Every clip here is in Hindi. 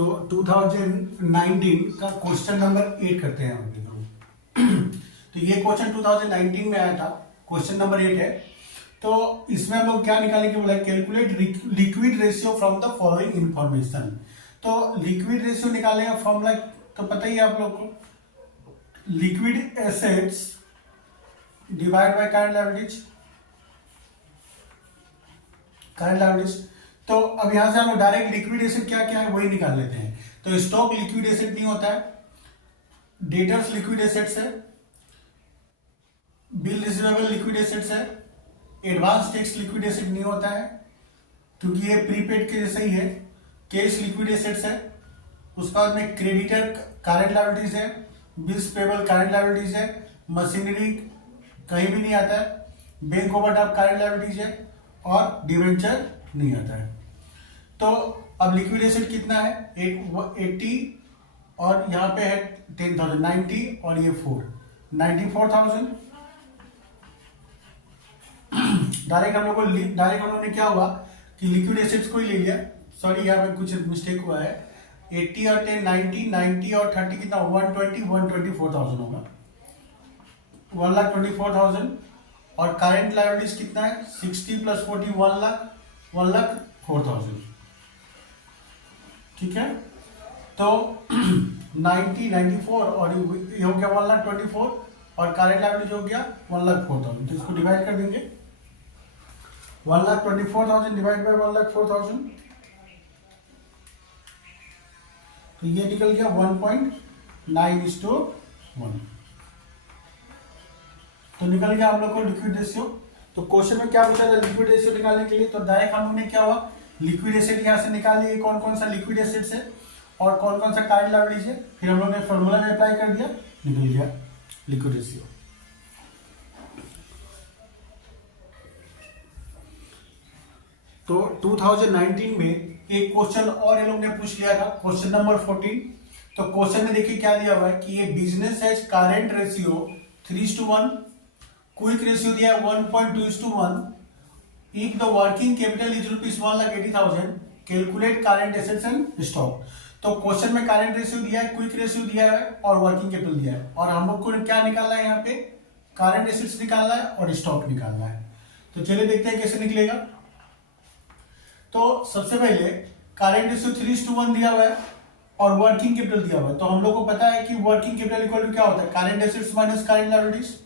तो 2019 का क्वेश्चन नंबर 8 करते हैं हम लोग। तो ये क्वेश्चन 2019 में आया था, क्वेश्चन नंबर 8 है। तो इसमें हम लोग क्या निकालेंगे, बोला calculate liquid ratio from the following information. तो लिक्विड रेशियो निकालेंगे फॉर्मूला तो पता ही है आप लोग को, liquid assets divide by current liabilities. Current liabilities तो अब यहां से हम डायरेक्ट लिक्विड एसेट क्या क्या है वही निकाल लेते हैं। तो स्टॉक लिक्विड एसेट नहीं होता है, डेटर्स लिक्विड एसेट्स है, बिल रिसीवेबल लिक्विड एसेट्स है, एडवांस टैक्स लिक्विड एसेट नहीं होता है क्योंकि ये प्रीपेड के जैसे ही है, कैश लिक्विड एसेट्स है, उसका बाद में क्रेडिटर करंट लायबिलिटीज है, बिल्स पेबल करंट लायबिलिटीज है, मशीनरी कहीं भी नहीं आता है, बैंक ओवरड्राफ्ट करंट लायबिलिटीज है और डिवेंचर नहीं आता है। तो अब लिक्विड एसेट कितना है 80 और यहाँ पे है 10,000, 90 और ये 94,000। डायरेक्ट हम लोग ने क्या हुआ कि लिक्विड एसेट्स को ही ले लिया, सॉरी यहाँ पे कुछ मिस्टेक हुआ है, 80 और 10 90 और 30 कितना 124,000 होगा, 1,24,000। और करंट लायबिलिटीज कितना है 60 + 40 1,04,000। ठीक है, तो 90 94 और ये हो गया 1,24,000 और करंट लायबिलिटी हो गया 1,04,000। तो इसको डिवाइड कर देंगे, 1,24,000 डिवाइड बाय 1,04,000 तो ये निकल गया 1.9:1। तो निकल गया हम लोग को लिक्विड रेशियो। तो क्वेश्चन में क्या पूछा था लिक्विड रेशियो निकालने के लिए, तो डायरेक्ट हम लोग ने क्या हुआ लिक्विड एसेट यहां से निकाल लिए, कौन कौन सा लिक्विड एसेट्स है और कौन कौन सा करंट लायबिलिटीज है, फिर हम लोग ने फॉर्मूला में अप्लाई कर दिया, निकल गया लिक्विड रेशियो। तो 2019 में एक क्वेश्चन और ये लोग ने पूछ लिया था, क्वेश्चन नंबर 14। तो क्वेश्चन में देखिए क्या दिया हुआ है कि ये business has current ratio 3:1, quick ratio दिया है 1.2:1, if the working capital is ₹1,80,000 calculate current assets and stock. तो क्वेश्चन में करंट रेशियो दिया है, क्विक रेशियो दिया है और वर्किंग कैपिटल दिया है, और हम लोग को क्या निकालना है यहाँ पे करंट एसेट्स निकालना है और स्टॉक निकालना है। तो चलिए देखते हैं कैसे निकलेगा। तो सबसे पहले करंट रेशियो 3:1 दिया हुआ है और वर्किंग कैपिटल दिया हुआ है। तो हम लोग को पता है कि वर्किंग कैपिटल इक्वल टू क्या होता है current assets minus current liabilities.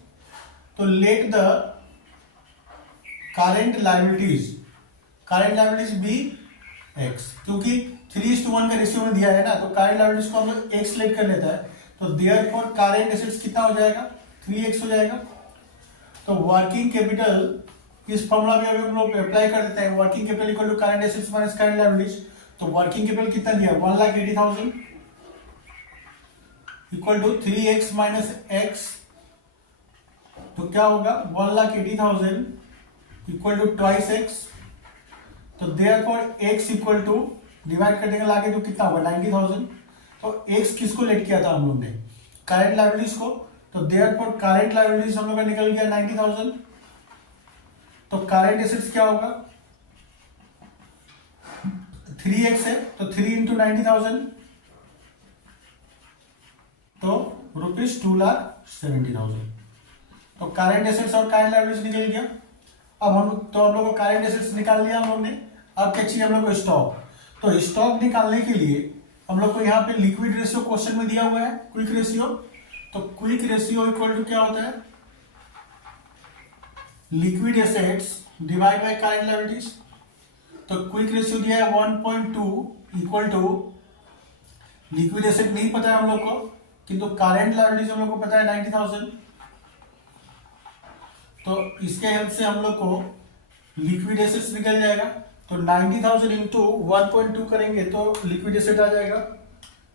तो let the current liabilities be x, क्योंकि 3:1 का रेशियो में दिया है ना, तो करंट लायबिलिटीज को हम लोग एक्स लेट कर लेता है, तो देयरफॉर करंट एसेट्स कितना हो जाएगा 3x हो जाएगा। तो वर्किंग कैपिटल इस फॉर्मूला में अभी हम लोग अप्लाई कर देते हैं, working capital equal to current assets minus current liabilities. तो वर्किंग कैपिटल कितना दिया 1,80,000 equal to 3x minus x, तो क्या होगा 1,80,000 इक्वल टू ट्वाइस x। तो therefore x equal to divide कर देंगे लाके तो कितना होगा 90,000। तो x किसको लेट किया था हम लोग ने करंट लायबिलिटीज को, तो देयरफॉर करंट लायबिलिटीज हम लोग का निकल गया 90,000। तो करंट एसेट्स क्या होगा 3x है, तो 3 × 90,000 तो ₹2,70,000। तो करंट एसेट्स और करंट लायबिलिटीज निकल गया। अब हम लोग को करंट एसेट्स निकाल लिया हम लोग ने। अब क्या चाहिए हम लोग को स्टॉक। तो स्टॉक निकालने के लिए हम लोग को यहाँ पे लिक्विड रेशियो क्वेश्चन में दिया हुआ है, क्विक रेशियो। तो क्विक रेशियो इक्वल टू क्या होता है liquid assets divide by current liabilities. तो क्विक रेशियो दिया है 1.2 इक्वल टू लिक्विड एसेट नहीं पता है हम लोग को, किंतु करंट लायबिलिटीज हम लोग को पता है 90,000। तो इसके हेल्प से हम लोग को लिक्विड एसेट्स निकल जाएगा। तो 90,000 इंटू 1.2 करेंगे तो लिक्विड एसेट आ जाएगा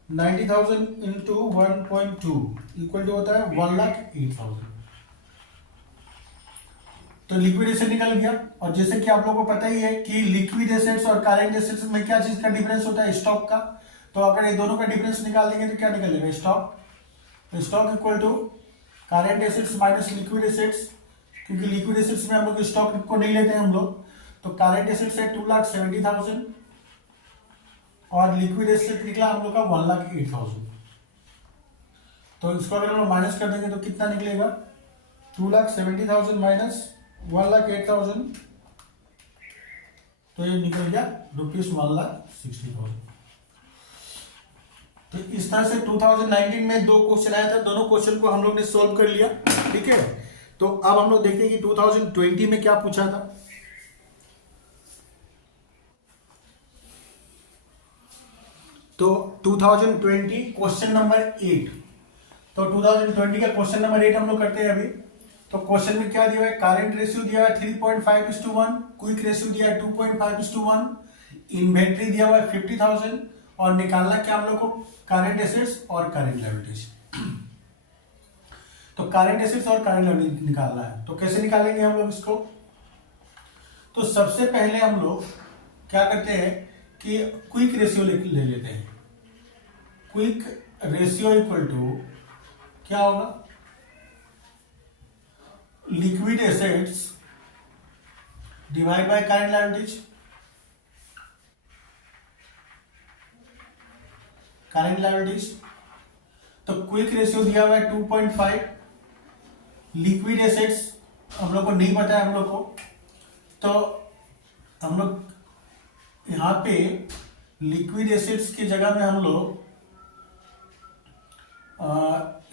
90,000 इंटू 1.2 इक्वल टू होता है 1,08,000। तो लिक्विड एसेट निकल गया। और जैसे कि आप लोगों को पता ही है कि लिक्विड एसेट्स और करंट एसेट्स में क्या चीज का डिफरेंस होता है स्टॉक का। तो अगर ये दोनों का डिफरेंस निकाल देंगे तो क्या निकलेगा स्टॉक। तो stock equal to current assets minus liquid assets, क्योंकि लिक्विड एसेट्स में हम लोग स्टॉक को नहीं लेते हैं हम लोग। तो करंट एसेट्स है 2,70,000 और लिक्विड एसेट निकला हम लोग का 1,08,000। तो इसको अगर हम लोग माइनस कर देंगे तो कितना निकलेगा, 2,70,000 माइनस 1,08,000, तो ये निकल गया ₹1,60,000। तो इस तरह से 2019 में 2 क्वेश्चन आया था, दोनों क्वेश्चन को हम लोग ने सॉल्व कर लिया। ठीक है, तो अब हम लोग देखते हैं कि 2020 में क्या पूछा था। तो 2020 क्वेश्चन नंबर 8, तो 2020 का क्वेश्चन नंबर 8 हम लोग करते हैं अभी। तो क्वेश्चन में क्या दिया है, करंट रेशियो दिया है 3.5:1, क्विक रेशियो दिया है 2.5:1, इन्वेंट्री दिया हुआ है 50,000 और निकालना क्या हम लोग को, करंट एसेट्स और करंट लायबिलिटीज। तो करंट एसेट्स और करंट लायबिलिटी निकालना है, तो कैसे निकालेंगे हम लोग इसको। तो सबसे पहले हम लोग क्या करते हैं कि क्विक रेशियो ले लेते हैं। क्विक रेशियो इक्वल टू क्या होगा, liquid assets divide by current liabilities. Current liabilities, तो क्विक रेशियो दिया हुआ है 2.5, लिक्विड एसेट्स हम लोग को नहीं पता है हम लोग को, तो हम लोग यहां पे लिक्विड एसेट्स की जगह में हम लोग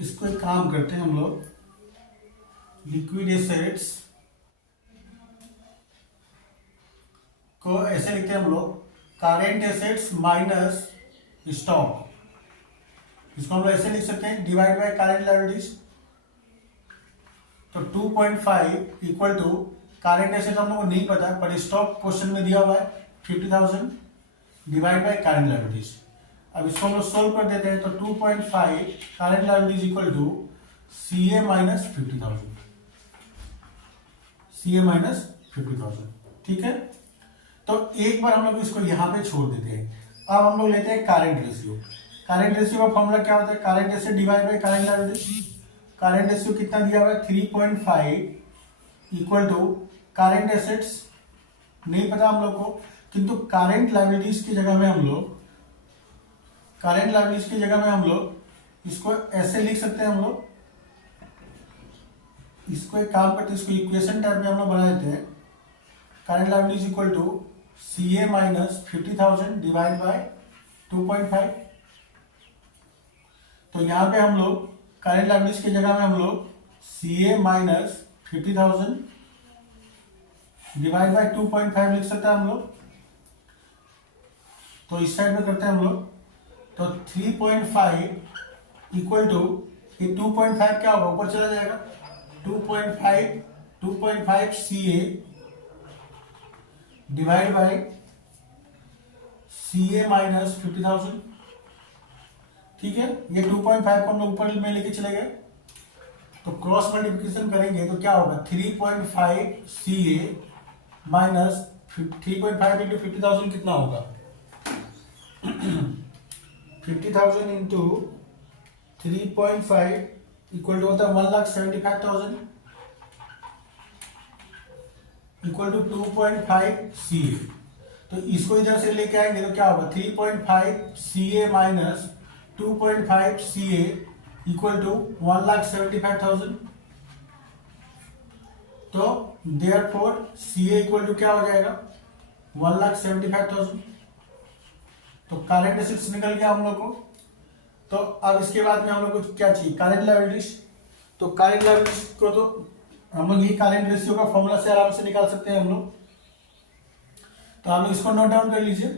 इसको एक काम करते हैं, हम लोग लिक्विड एसेट्स को ऐसे लिखते हैं हम लोग, करंट एसेट्स माइनस स्टॉक। इसको हम लोग ऐसे लिख सकते हैं, डिवाइड बाय करंट लायबिलिटीज। तो 2.5 इक्वल टू करंट एसेट हम लोग को नहीं पता पर स्टॉक क्वेश्चन में दिया हुआ है 50,000 डिवाइड बाय करंट लायबिलिटीज। अब इसको हम लोग सोल्व कर देते हैं, तो 2.5 current liabilities equal to CA minus 50,000, CA minus 50,000। ठीक है, तो एक बार हम लोग इसको यहां पे छोड़ देते हैं। अब हम लोग लेते हैं करंट रेशियो। करंट रेशियो का फॉर्मूला क्या होता है, current asset divide by current liability. Current ratio कितना दिया हुआ है 3.5 इक्वल टू करंट एसेट्स नहीं पता हम लोग को, किंतु करंट लायबिलिटीज की जगह में हम लोग, करंट लायबिलिटीज की जगह में हम लोग इसको ऐसे लिख सकते हैं। हम लोग इसको एक काम करते हैं, इसको इक्वेशन टाइप में हम लोग बना देते हैं, current liabilities equal to CA minus 50,000 divide by 2.5। तो यहां पे हम लोग करंट लायबिलिटीज की जगह में हम लोग CA माइनस 50,000 डिवाइड बाय 2.5 लिख सकते हैं हम लोग। तो इस साइड में करते हैं हम लोग, तो 3.5 इक्वल टू ये 2.5 क्या होगा, ऊपर चला जाएगा, 2.5 CA divide by CA minus 50,000। ठीक है, ये 2.5 को हम लोग ऊपर में लेके चले गए, तो क्रॉस मल्टीप्लिकेशन करेंगे तो क्या होगा, 3.5 CA माइनस 3.5 इंटू 50,000 कितना होगा 50,000 इंटू 3.5 इक्वल टू होता है 1,75,000 इक्वल टू 2.5 CA। तो इसको इधर से लेके आएंगे तो क्या होगा, 3.5 CA minus 2.5 CA equal to 1,75,000। तो देयरफॉर CA इक्वल टू क्या हो जाएगा, 1,75,000। तो करंट एसेट्स निकल गया हम लोग को। तो अब इसके बाद में हम लोग को क्या चाहिए, करंट लायबिलिटीज। तो करंट लायबिलिटीज को तो हम लोग ये करंट रेशियो का फॉर्मूला से आराम से निकाल सकते हैं हम लोग। तो आप लोग इसको नोट डाउन कर लीजिए।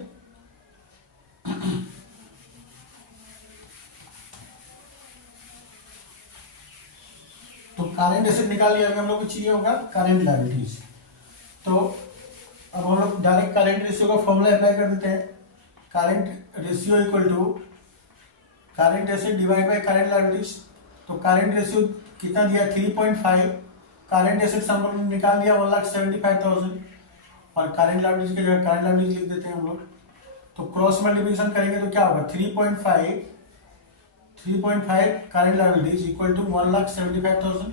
तो करंट एसेट निकाल लिया, हम लोग को चाहिए होगा करंट लायबिलिटीज। तो अब हम लोग डायरेक्ट करंट रेशियो का फॉर्मूला अप्लाई कर देते हैं, current ratio equal to current asset divide by current liabilities. तो करंट रेशियो कितना दिया, 3.5, करंट एसेट्स हम लोग ने निकाल दिया 1,75,000 और करंट लायबिलिटीज की जगह करंट लायबिलिटीज लिख देते हैं हम लोग। तो क्रॉस मल्टीप्लिकेशन करेंगे तो क्या होगा, 3.5 करंट लायबिलिटीज इक्वल टू 1,75,000।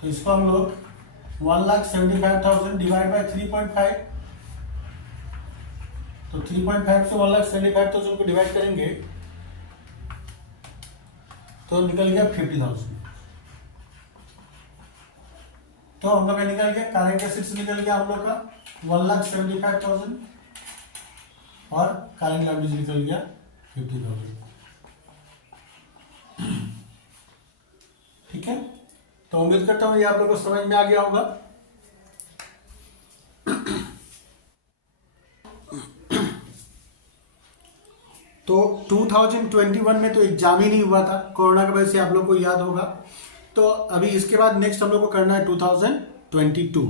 तो इसको हम लोग 1,75,000 डिवाइड बाय 3.5 तो 3.5 से 1,75,000 को डिवाइड करेंगे तो निकल गया 50,000। तो हम लोग का निकल गया करेंट एसेट्स निकल गया हम लोग का 1,75,000 और करेंट लायबिलिटीज निकल गया 50,000। ठीक है, तो उम्मीद करता हूं ये आप लोगों को समझ में आ गया होगा। तो 2021 में तो एग्जाम ही नहीं हुआ था कोरोना की वजह से, आप लोग को याद होगा। तो अभी इसके बाद नेक्स्ट हम लोग को करना है 2022।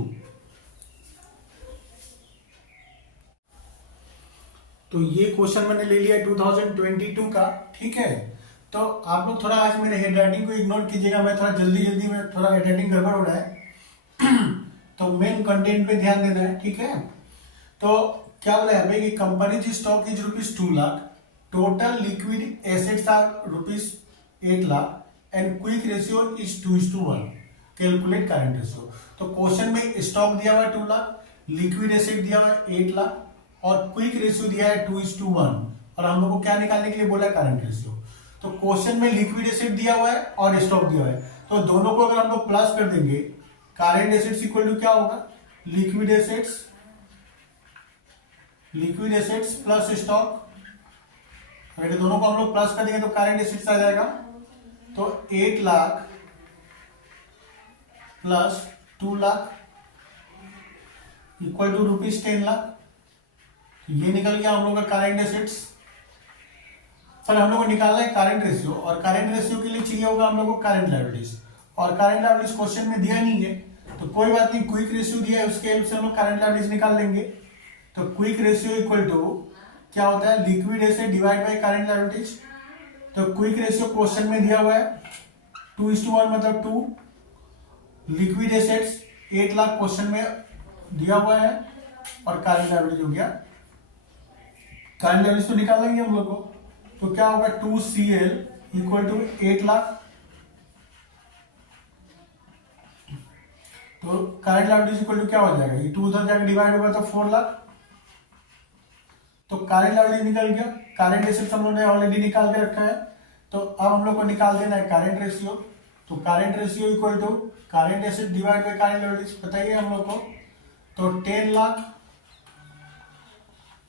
तो ये क्वेश्चन मैंने ले लिया 2022 का। ठीक है, तो आप लोग थोड़ा आज मेरे हैंड राइटिंग को इग्नोर कीजिएगा, मैं थोड़ा जल्दी में थोड़ा हैंड राइटिंग गड़बड़ हो रहा है। तो मेन कंटेंट पे ध्यान देना है। ठीक है, तो क्या बोला है भाई कि company stock is ₹2 lakh, total liquid assets are ₹8 lakh and quick ratio is 2:1। Calculate current ratio. तो क्वेश्चन में स्टॉक दिया हुआ है 2 लाख, लिक्विड एसेट दिया हुआ है 8 लाख और क्विक रेशियो दिया है 2:1 और हम लोग को क्या निकालने के लिए बोला है करंट रेशियो। तो क्वेश्चन में लिक्विड एसेट दिया हुआ है और स्टॉक दिया हुआ है, तो दोनों को अगर हम लोग प्लस कर देंगे करंट एसेट्स इक्वल टू क्या होगा, लिक्विड एसेट्स प्लस स्टॉक। अगर दोनों को हम लोग प्लस कर देंगे तो करंट एसेट्स आ जाएगा। तो 8 lakh plus 2 lakh equal to ₹10 lakh. ये निकल गया हम लोग का करंट एसेट्स। सर हम लोग को निकालना है करंट रेशियो और करंट रेशियो के लिए चाहिए होगा हम लोग को करंट लायबिलिटीज, और करंट लायबिलिटीज क्वेश्चन में दिया नहीं है तो कोई बात नहीं, क्विक रेशियो दिया है उसके हेल्प से हम लोग करंट लायबिलिटीज निकाल लेंगे। तो क्विक रेशियो इक्वल टू क्या होता है, liquid asset divide by current liabilities. तो क्विक रेशियो क्वेश्चन में दिया हुआ है 2:1 मतलब 2। लिक्विड एसेट्स 8 लाख क्वेश्चन में दिया हुआ है और करंट लायबिलिटीज हो गया, करंट लायबिलिटीज तो निकाल लेंगे हम लोग को। तो क्या होगा 2CL इक्वल टू 8 लाख। तो करंट लायबिलिटीज इक्वल टू क्या हो जाएगा, ये 2 उधर जाकर डिवाइड होगा तो 4 लाख। तो करंट लायबिलिटीज निकल गया। करंट एसेट्स हम लोग ने ऑलरेडी निकाल के रखा है, तो अब हम लोग को निकाल देना है करंट रेशियो। तो current ratio equal to current asset divide by current liabilities बताइए हम लोग को। तो 10 लाख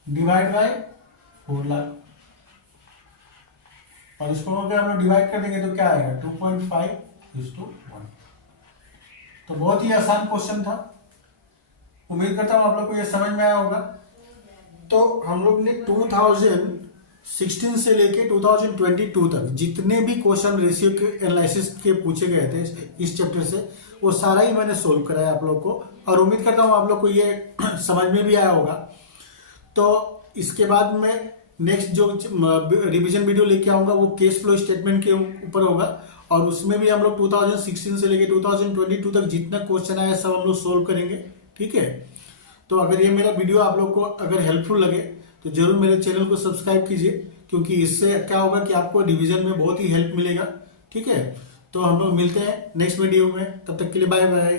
डिवाइड बाय 4 लाख और इसको अगर हम लोग डिवाइड कर देंगे तो क्या आएगा 2.5:1। तो बहुत ही आसान क्वेश्चन था, उम्मीद करता हूं आप लोग को ये समझ में आया होगा। तो हम लोग ने 2016 से लेके 2022 तक जितने भी क्वेश्चन रेशियो के एनालिसिस के पूछे गए थे इस चैप्टर से, वो सारा ही मैंने सोल्व कराया आप लोग को और उम्मीद करता हूं आप लोग को ये समझ में भी आया होगा। तो इसके बाद में नेक्स्ट जो रिवीजन वीडियो लेके आऊंगा वो केस फ्लो स्टेटमेंट के ऊपर होगा और उसमें भी हम लोग 2016 से लेके 2022 तक जितना क्वेश्चन आया सब हम लोग सोल्व करेंगे। ठीक है, तो अगर ये मेरा वीडियो आप लोग को अगर हेल्पफुल लगे तो जरूर मेरे चैनल को सब्सक्राइब कीजिए, क्योंकि इससे क्या होगा कि आपको रिवीजन में बहुत ही हेल्प मिलेगा। ठीक है, तो हम लोग मिलते हैं नेक्स्ट वीडियो में, तब तक के लिए बाय बाय।